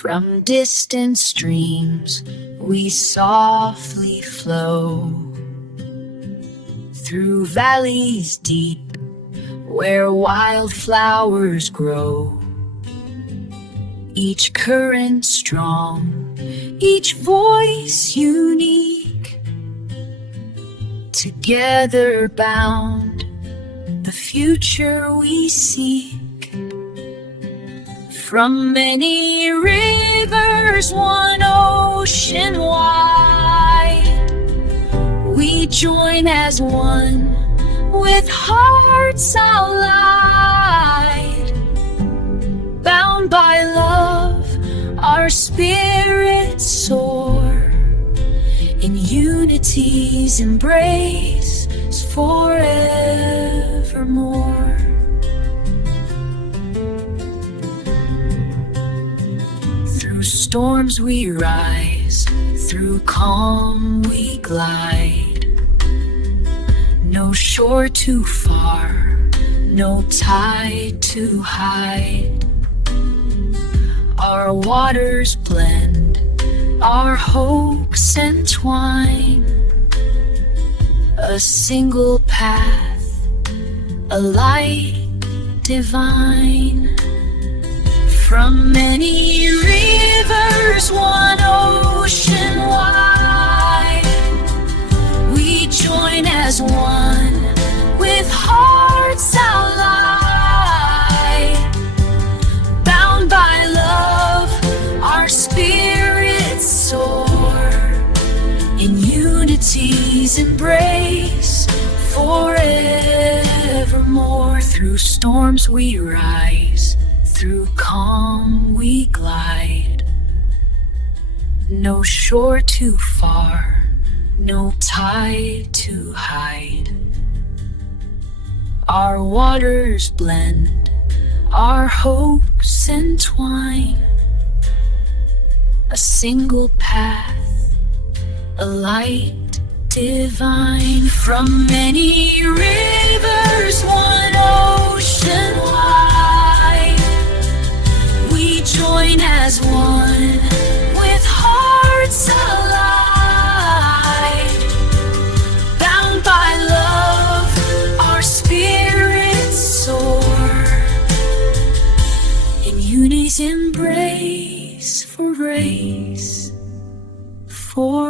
From distant streams we softly flow, through valleys deep where wildflowers grow. Each current strong, each voice unique, together bound, the future we seek. From many rivers, one ocean wide, we join as one, with hearts allied. Bound by love, our spirits soar, in unity's embrace forevermore. Through storms we rise, through calm we glide. No shore too far, no tide too high. Our waters blend, our hopes entwine. A single path, a light divine. From many rivers, one ocean wide, we join as one, with hearts allied. Bound by love, our spirits soar, in unity's embrace forevermore. Through storms we rise, through calm we glide. No shore too far, no tide to hide. Our waters blend, our hopes entwine. A single path, a light divine. From many rivers, one ocean wide, we join as one, with hearts allied. Bound by love, our spirits soar, in unity's embrace for grace, for